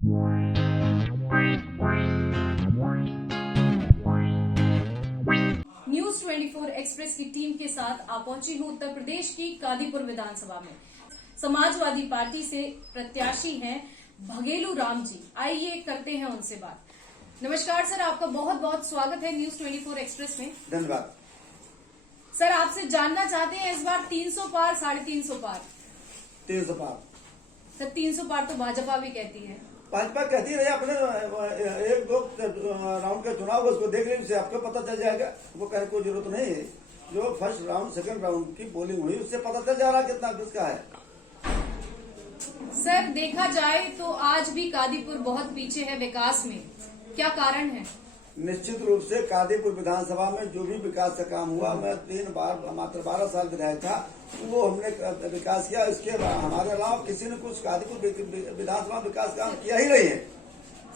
News 24 express की team के साथ आप पहुंची हूं उत्तर प्रदेश की कादीपुर विधानसभा में। समाजवादी पार्टी से प्रत्याशी हैं भगेलू राम जी। आइए करते हैं उनसे बात। नमस्कार सर, आपका बहुत बहुत स्वागत है न्यूज 24 एक्सप्रेस में। धन्यवाद सर, आपसे जानना चाहते हैं इस बार 300 पार 350 पार? 300 पार। सर 300 पार तो भाजपा भी कहती है। भाजपा कहती रही, अपने एक दो राउंड का चुनाव उसको देख लीजिए, उससे आपको पता चल जाएगा। वो कहने की कोई जरूरत नहीं है। जो फर्स्ट राउंड सेकंड राउंड की पोलिंग हुई उससे पता चल जा रहा है कितना किसका है। सर देखा जाए तो आज भी कादीपुर बहुत पीछे है विकास में, क्या कारण है? निश्चित रूप से कादीपुर विधानसभा में जो भी विकास का काम हुआ, मैं 3 बार मात्र 12 साल विधायक था, वो हमने विकास किया। इसके हमारे अलावा किसी ने कुछ कादीपुर विधानसभा विकास काम किया ही नहीं है।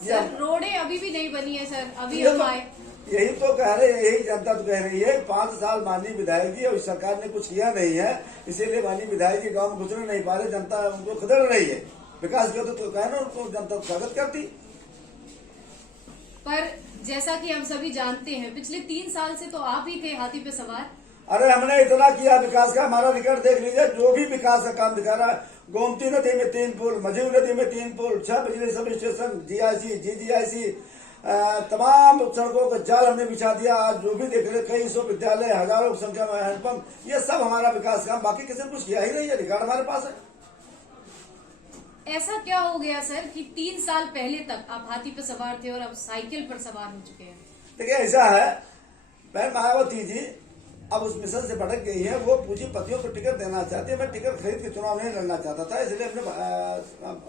सर रोडें अभी भी नहीं बनी है सर, अभी हम आए। यही तो कह रहे, यही जनता तो कह रही है। 5 साल माननीय विधायक जी और सरकार ने कुछ किया नहीं है, इसीलिए माननीय विधायक जी गांव में घुसने नहीं पा रहे। जनता उनको खदेड़ रही है। विकास किया तो कहना उनको जनता स्वागत करती। पर जैसा कि हम सभी जानते हैं, पिछले 3 साल से तो आप ही थे हाथी पे सवार। अरे हमने इतना किया विकास का, हमारा रिकॉर्ड देख लीजिए। जो भी विकास का काम दिखा रहा है, गोमती नदी में 3 पुल, मझू नदी में 3 पुल, 6 बिजली सब स्टेशन, GIC, GGIC, तमाम सड़कों का जाल हमने बिछा दिया। आज जो भी देख रहे, कई सौ विद्यालय, हजारों की संख्या में हैंडपंप, ये सब हमारा विकास काम। बाकी किसी ने कुछ किया ही नहीं है। रिकॉर्ड हमारे पास है। ऐसा क्या हो गया सर कि 3 साल पहले तक आप हाथी पर सवार थे और अब साइकिल पर सवार हो चुके हैं? देखिए ऐसा है, बहन मायावती जी अब उस मिशन से भटक गई है। वो पूंजीपतियों को टिकट देना चाहती है। मैं टिकट खरीद के चुनाव नहीं लड़ना चाहता था, इसलिए हमने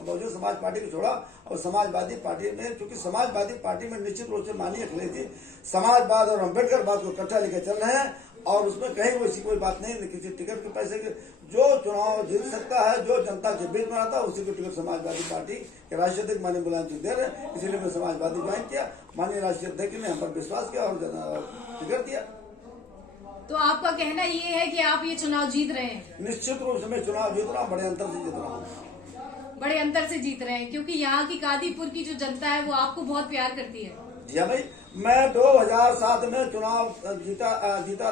बहुजन समाज पार्टी को छोड़ा और समाजवादी पार्टी में, क्योंकि समाजवादी पार्टी में निश्चित रूप से माननीय अखिलेश जी समाजवाद और अम्बेडकरवाद को इकट्ठा लेकर चल रहे हैं। और उसमें कहीं वैसी कोई बात नहीं, किसी टिकट के पैसे के। जो चुनाव जीत सकता है, जो जनता के बीच में आता है, उसी को टिकट समाजवादी पार्टी के राष्ट्रीय अध्यक्ष माननीय मुलायम सिंह दे रहे हैं। इसीलिए मैं समाजवादी ज्वाइन किया। माननीय राष्ट्रीय अध्यक्ष ने हम पर विश्वास किया और टिकट दिया। तो आपका कहना ये है कि आप ये चुनाव जीत रहे हैं? निश्चित रूप से मैं चुनाव जीत रहा हूँ, बड़े अंतर से जीत रहा हूँ। बड़े अंतर से जीत रहे हैं क्योंकि यहाँ की कादीपुर की जो जनता है वो आपको बहुत प्यार करती है। जी हाँ भाई, मैं 2007 में चुनाव जीता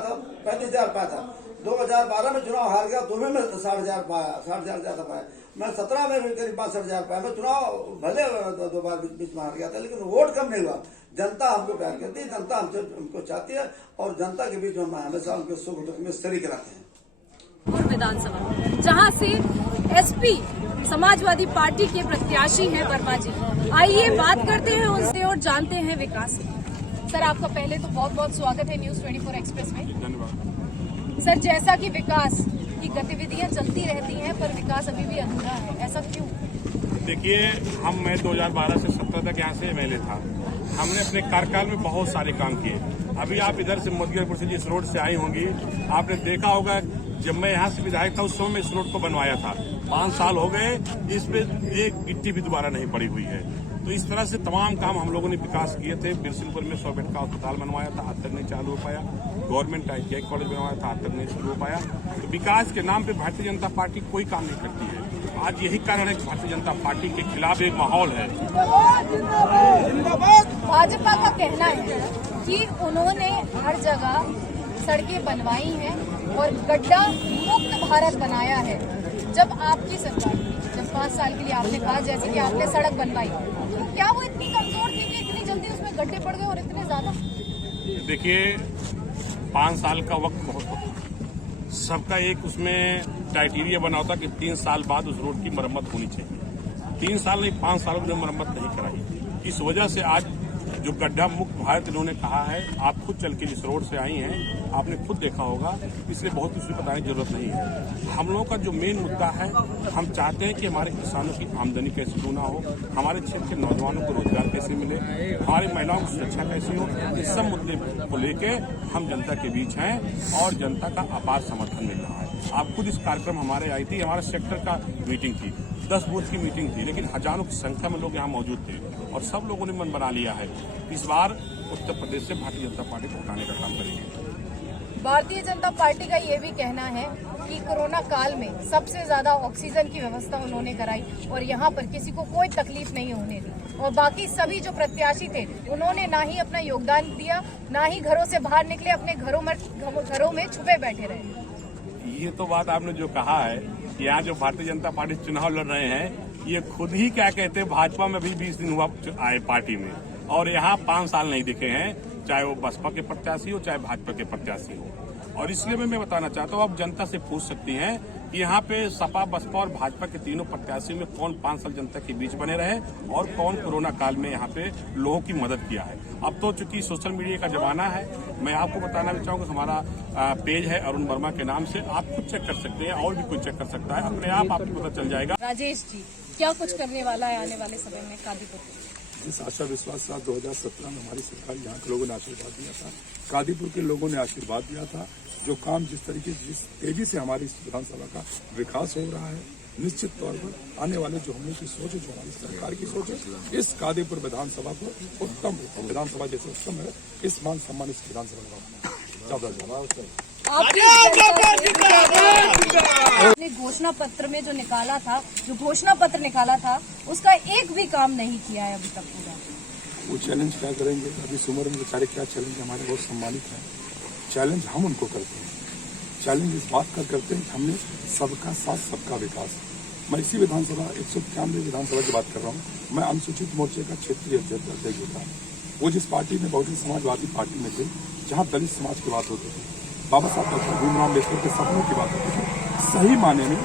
था, 35,000 पाया था। 2012 में चुनाव हार गया तो भी मैं 60,000 पाया, 60,000 ज्यादा पाया। मैं 17 में भी करीब 65,000 पाया। मैं चुनाव भले 2 बार बीच में हार गया था, लेकिन वोट कम नहीं हुआ। जनता हमको प्यार करती है, जनता हमको चाहती है और जनता के बीच में हम हमेशा उनके सुख दुख में शरीक रहते हैं। और विधानसभा जहाँ से SP समाजवादी पार्टी के प्रत्याशी हैं वर्मा जी। आइए बात करते हैं उनसे और जानते हैं विकास। सर आपका पहले तो बहुत बहुत स्वागत है न्यूज 24 एक्सप्रेस में। धन्यवाद। सर जैसा कि विकास की गतिविधियां चलती रहती हैं पर विकास अभी भी अधूरा है, ऐसा क्यों? देखिए, मैं 2012 से 17 तक यहाँ से MLA था। हमने अपने कार्यकाल में बहुत सारे काम किए। अभी आप इधर से मोदीपुर से जिस रोड से आई होंगी, आपने देखा होगा जब मैं यहाँ से विधायक था उस समय इस रोड को बनवाया था। 5 साल हो गए, इस पे एक गिट्टी भी दोबारा नहीं पड़ी हुई है। तो इस तरह से तमाम काम हम लोगों ने विकास किए थे। बिरसिनपुर में 100 बेड का अस्पताल बनवाया था, आज तक नहीं चालू हो पाया। गवर्नमेंट ITI कॉलेज बनवाया था, आज तक नहीं शुरू हो पाया। तो विकास के नाम पे भारतीय जनता पार्टी कोई काम नहीं करती है। आज यही कारण है कि भारतीय जनता पार्टी के खिलाफ एक माहौल है। भाजपा का कहना है कि उन्होंने हर जगह सड़कें बनवाई हैं और गड्ढा मुक्त भारत बनाया है। जब आपकी सरकार, जब 5 साल के लिए आपने कहा जैसे कि आपने सड़क बनवाई, तो क्या वो इतनी कमजोर थी कि इतनी जल्दी उसमें गड्ढे पड़ गए और इतने ज्यादा? देखिए, 5 साल का वक्त बहुत होता है। सबका एक उसमें क्राइटेरिया बना होता कि 3 साल बाद उस रोड की मरम्मत होनी चाहिए। 3 साल नहीं, 5 सालों में मरम्मत नहीं कराई। इस वजह से आज जो गड्ढा मुक्त भारत इन्होंने कहा है, आप खुद चल के जिस रोड से आई हैं, आपने खुद देखा होगा, इसलिए बहुत कुछ बताने की जरूरत नहीं है। हम लोगों का जो मेन मुद्दा है, हम चाहते हैं कि हमारे किसानों की आमदनी कैसे दूना हो, हमारे क्षेत्र के नौजवानों को रोजगार कैसे मिले, हमारी महिलाओं की सुरक्षा कैसी हो। इस सब मुद्दे को लेके हम जनता के बीच हैं और जनता का अपार समर्थन मिल रहा है। आप खुद इस कार्यक्रम हमारे आई थी, हमारे सेक्टर का मीटिंग थी, 10 बूथ की मीटिंग थी, लेकिन हजारों की संख्या में लोग यहाँ मौजूद थे और सब लोगों ने मन बना लिया है इस बार उत्तर प्रदेश से भारतीय जनता पार्टी को हटाने का काम करेंगे। भारतीय जनता पार्टी का ये भी कहना है कि कोरोना काल में सबसे ज्यादा ऑक्सीजन की व्यवस्था उन्होंने कराई और यहाँ पर किसी को कोई तकलीफ नहीं होने दी। और बाकी सभी जो प्रत्याशी थे उन्होंने ना ही अपना योगदान दिया, ना ही घरों से बाहर निकले, अपने घरों में छुपे बैठे रहे। ये तो बात आपने जो कहा है कि यहाँ जो भारतीय जनता पार्टी चुनाव लड़ रहे हैं, ये खुद ही क्या कहते हैं, भाजपा में भी 20 दिन हुआ आए पार्टी में, और यहाँ 5 साल नहीं दिखे हैं, चाहे वो बसपा के प्रत्याशी हो चाहे भाजपा के प्रत्याशी हो। और इसलिए मैं बताना चाहता हूँ, आप जनता से पूछ सकती हैं कि यहाँ पे सपा, बसपा और भाजपा के तीनों प्रत्याशियों में कौन 5 साल जनता के बीच बने रहे और कौन कोरोना काल में यहाँ पे लोगों की मदद किया है। अब तो चूंकि सोशल मीडिया का जमाना है, मैं आपको बताना भी चाहूंगा, हमारा पेज है अरुण वर्मा के नाम से, आप खुद चेक कर सकते हैं और भी कोई चेक कर सकता है, अपने आप आपको पता चल जाएगा। राजेश जी, क्या कुछ करने वाला है आने वाले समय में कादीपुर? जिस आशा विश्वास से 2017 में हमारी सरकार यहाँ के लोगों ने आशीर्वाद दिया था, कादीपुर के लोगों ने आशीर्वाद दिया था, जो काम जिस तरीके जिस तेजी से हमारी इस विधानसभा का विकास हो रहा है, निश्चित तौर पर आने वाले जो हम लोग की सोच है, जो हमारी सरकार की सोच है, इस कादीपुर विधानसभा को उत्तम विधानसभा जैसे उत्तम है, इस मान सम्मान इस विधानसभा का ज्यादा आपने घोषणा पत्र में जो निकाला था, जो घोषणा पत्र निकाला था, उसका एक भी काम नहीं किया है अभी तक पूरा। वो चैलेंज क्या करेंगे, अभी इस उम्र में बेचारे क्या चैलेंज, हमारे बहुत सम्मानित हैं। चैलेंज हम उनको करते हैं, चैलेंज इस बात का करते हैं कि हमने सबका साथ सबका विकास। मैं इसी विधानसभा 191 विधानसभा की बात कर रहा हूँ, मैं अनुसूचित मोर्चे का क्षेत्रीय अध्यक्ष था। वो जिस पार्टी में बहुजन समाजवादी पार्टी में थे, जहाँ दलित समाज की बात होती थी, बाबा साहब डॉक्टर भीमराव अम्बेडकर के सपनों की बात होती थी, सही माने में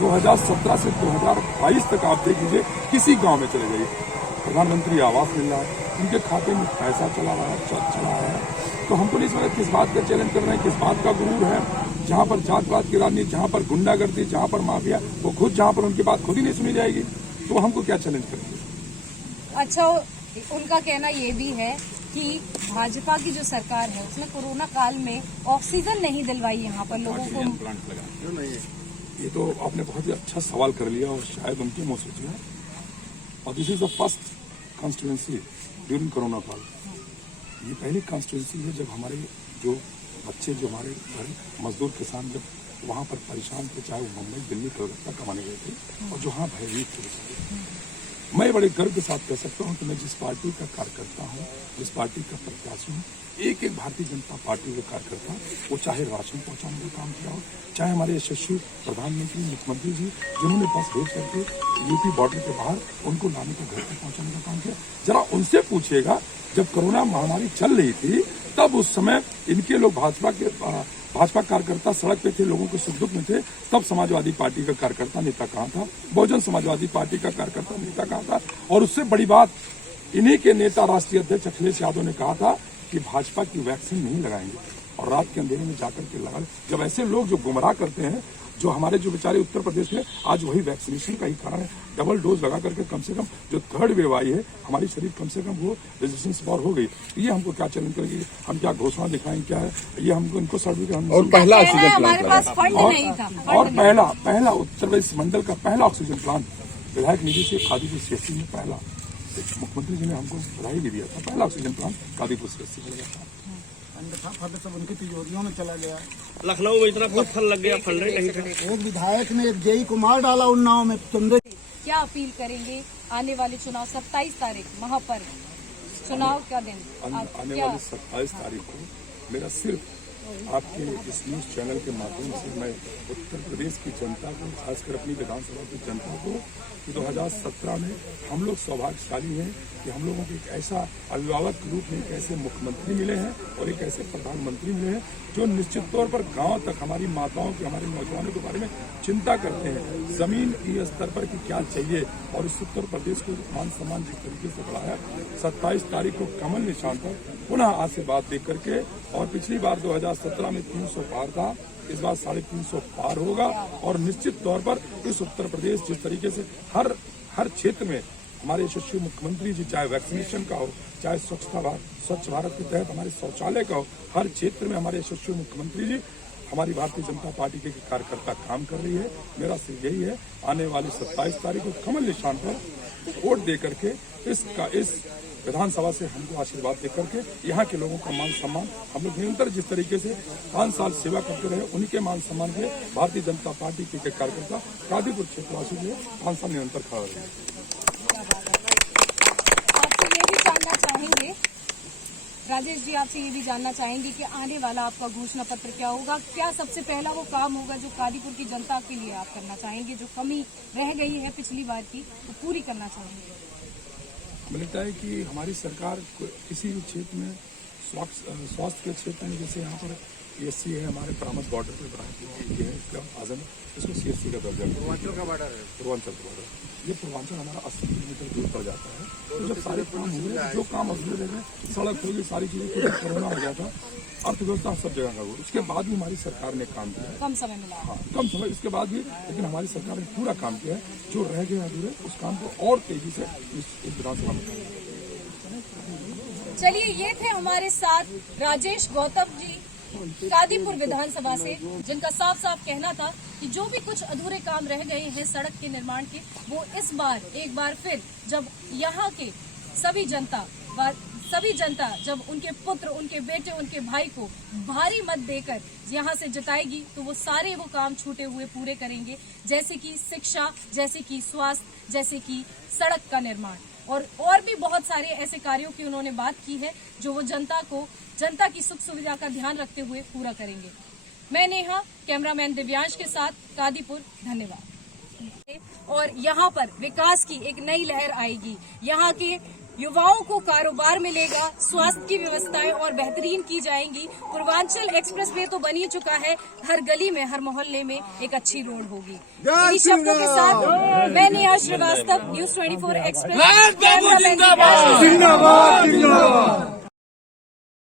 2017 से 2022 तक आप देख लीजिए, किसी गांव में चले जाइए, प्रधानमंत्री आवास मिल रहा है, उनके खाते में पैसा चला रहा है। तो हमको नहीं समझ किस बात का चैलेंज कर रहे हैं, किस बात का गुरूर है। जहां पर जातपात की राजनीति, जहां पर गुंडागर्दी, जहां पर माफिया, वो खुद जहां पर उनकी बात खुद ही नहीं सुनी जाएगी, तो हमको क्या चैलेंज करेंगे। अच्छा, उनका कहना ये भी है कि भाजपा की जो सरकार है उसने कोरोना काल में ऑक्सीजन नहीं दिलवाई यहाँ पर लोगों को। ये तो आपने बहुत ही अच्छा सवाल कर लिया और शायद उनके मुंह से है। और this is the first constituency during corona काल। ये पहली कॉन्स्टिट्यूंसी है जब हमारे जो बच्चे, जो हमारे घर मजदूर किसान जब वहाँ पर परेशान थे, चाहे वो मुंबई, दिल्ली, कलकत्ता कमाने गए थे, और जो वहाँ भयभीत थे। मैं बड़े गर्व के साथ कह सकता हूँ कि मैं जिस पार्टी का कार्यकर्ता हूँ, जिस पार्टी का प्रत्याशी हूँ, एक एक भारतीय जनता पार्टी का कार्यकर्ता, वो चाहे राशन पहुंचाने का काम किया हो, चाहे हमारे यशस्वी प्रधानमंत्री, मुख्यमंत्री जी जिन्होंने बस भेज करके यूपी बॉर्डर के बाहर उनको लाने को घर तक पहुंचाने का काम किया। जरा उनसे पूछिएगा, जब कोरोना महामारी चल रही थी, तब उस समय इनके लोग भाजपा कार्यकर्ता सड़क पे थे, लोगों के सुख दुख में थे, तब समाजवादी पार्टी का कार्यकर्ता नेता कहाँ था, बहुजन समाजवादी पार्टी का कार्यकर्ता नेता कहाँ था। और उससे बड़ी बात, इन्हीं के नेता राष्ट्रीय अध्यक्ष अखिलेश यादव ने कहा था कि भाजपा की वैक्सीन नहीं लगाएंगे, और रात के अंधेरे में जाकर के लगा। जब ऐसे लोग जो गुमराह करते हैं, जो हमारे जो बेचारे उत्तर प्रदेश में आज वही वैक्सीनेशन का ही कारण है, डबल डोज लगा करके कम से कम जो थर्ड वेव आई है, हमारी शरीर कम से कम वो रेजिस्टेंस पावर हो गई। ये हमको क्या चैलेंज करेगी, हम क्या घोषणा दिखाएं, क्या है ये हमको, इनको सर्टिफिकेट। और पहला ऑक्सीजन प्लांट, और पहला उत्तर प्रदेश मंडल का पहला ऑक्सीजन प्लांट विधायक निधि से कादीपुर सीएससी में पहला, मुख्यमंत्री जी ने हमको बधाई भी दिया था, पहला ऑक्सीजन प्लांट कादीपुर सीएससी में लगा था। सब उनकी तिजोरियों में चला गया। लखनऊ में इतना पत्थर लग गया, फंड नहीं था। एक विधायक ने एक जेई को मार डाला उन्नाव में। क्या अपील करेंगे आने वाले चुनाव 27 तारीख महापर्व चुनाव का दिन? आने वाली 27 तारीख को मेरा सिर्फ आपके इस न्यूज चैनल के माध्यम से मैं उत्तर प्रदेश की जनता को, खासकर अपनी विधानसभा की जनता को, कि 2017 में हम लोग सौभाग्यशाली हैं कि हम लोगों को एक ऐसा अभिभावक के रूप में एक ऐसे मुख्यमंत्री मिले हैं और एक ऐसे प्रधानमंत्री मिले हैं जो निश्चित तौर पर गांव तक हमारी माताओं के, हमारे नौजवानों के बारे में चिंता करते हैं, जमीन की स्तर पर कि क्या चाहिए। और इस उत्तर प्रदेश को मान सम्मान जिस तरीके से बढ़ाया, 27 तारीख को कमल निशान पर पुनः आशीर्वाद दे करके, और पिछली बार 2017 में 300 पार था, इस बार 350 पार होगा। और निश्चित तौर पर इस उत्तर प्रदेश जिस तरीके से हर क्षेत्र में हमारे यशस्वी मुख्यमंत्री जी, चाहे वैक्सीनेशन का हो, चाहे स्वच्छ भारत के तहत हमारे शौचालय का हो, हर क्षेत्र में हमारे यशस्वी मुख्यमंत्री जी, हमारी भारतीय जनता पार्टी के कार्यकर्ता काम कर रही है। मेरा सिर्फ यही है, आने वाली 27 तारीख को कमल निशान पर वोट दे करके इस विधानसभा से हमको आशीर्वाद दे करके यहाँ के लोगों का मान सम्मान हम लोग निरंतर जिस तरीके से 5 साल सेवा करते रहे उन्हीं के मान सम्मान के भारतीय जनता पार्टी के कार्यकर्ता कादीपुर क्षेत्रवासी जो 5 साल निरंतर खड़ा रहे। आपसे ये भी जानना चाहेंगे राजेश जी, आपसे ये भी जानना चाहेंगे कि आने वाला आपका घोषणा पत्र क्या होगा? क्या सबसे पहला वो काम होगा जो कादीपुर की जनता के लिए आप करना चाहेंगे, जो कमी रह गई है पिछली बार की वो पूरी करना चाहेंगे? हमें लगता है कि हमारी सरकार किसी भी क्षेत्र में स्वास्थ्य के क्षेत्र में, जैसे यहाँ पर PSC है, हमारे परामर्श बॉर्डर पर ये है इसका आजम, इसको CSC का दर्जा है। पूर्वांचल का बॉर्डर है, पूर्वांचल का बॉर्डर। ये पूर्वांचल हमारा 80 किलोमीटर दूर पर जाता है। तो जब सारे काम हुए, जो काम अधूरे रह गए, सड़क होगी, सारी चीजें, क्योंकि कोरोना हो गया था, अर्थव्यवस्था सब जगह का हुआ। उसके बाद भी हमारी सरकार ने काम किया है, कम समय मिला। हाँ कम समय, इसके बाद भी, लेकिन हमारी सरकार ने पूरा काम किया है। जो रह गए अधूरे उस काम को और तेजी से इस विधानसभा में। चलिए, ये थे हमारे साथ राजेश गौतम जी कादीपुर विधानसभा से, जिनका साफ साफ कहना था कि जो भी कुछ अधूरे काम रह गए हैं सड़क के निर्माण के, वो इस बार एक बार फिर जब यहाँ के सभी जनता जब उनके पुत्र, उनके बेटे, उनके भाई को भारी मत देकर यहाँ से जिताएगी तो वो सारे वो काम छूटे हुए पूरे करेंगे, जैसे कि शिक्षा, जैसे कि स्वास्थ्य, जैसे कि सड़क का निर्माण और भी बहुत सारे ऐसे कार्यों की उन्होंने बात की है जो वो जनता की सुख सुविधा का ध्यान रखते हुए पूरा करेंगे। मैं नेहा, कैमरामैन दिव्यांश के साथ, कादीपुर। धन्यवाद। और यहाँ पर विकास की एक नई लहर आएगी, यहाँ के युवाओं को कारोबार मिलेगा, स्वास्थ्य की व्यवस्थाएं और बेहतरीन की जाएंगी। पूर्वांचल एक्सप्रेस वे तो बन ही चुका है, हर गली में, हर मोहल्ले में एक अच्छी रोड होगी। इन्हीं शब्दों के साथ मैं नेहा श्रीवास्तव, News 24 एक्सप्रेस।